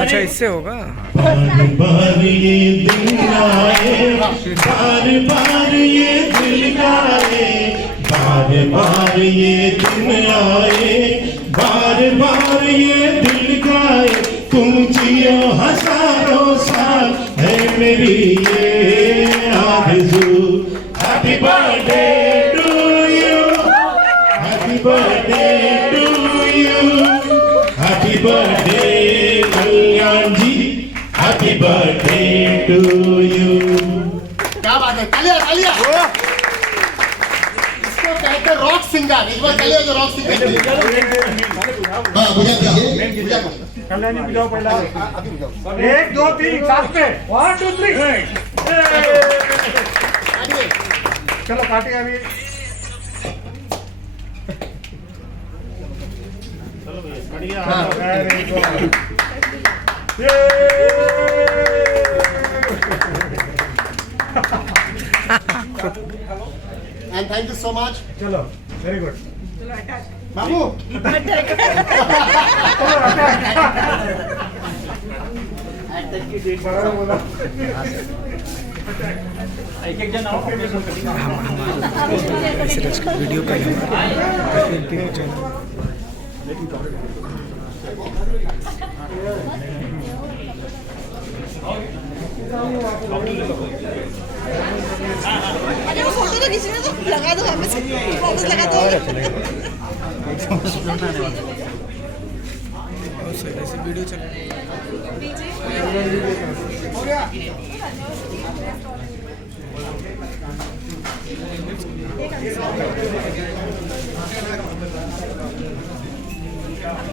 अच्छा इससे होगा। बार बार ये दिन आए, बार बार ये दिल आए, बार बार ये दिन आए, बार बार ये दिल गाए। तुम जियो हजारों साल है मेरी ये आरज़ू। Happy birthday to you, happy birthday to you, happy birthday Kalyan ji, happy birthday to you. क्या बात है, तालियां तालियां। इसको कहते हैं रॉक सिंगर। एक बार तालियां तो रॉक सिंगर। हाँ बुझा दीजिए। कल्याणी बुझाओ पहला। अभी बुझाओ। 1 2 3 साथ में 1 2 3। चलो काटे अभी। Very good. And thank you so much. चलो वेरी गुड बाबू वीडियो का अरे वो फोटो तो खींचना तो लगा दो वापस फोकस लगा दो। ऐसे वीडियो चल रहा है।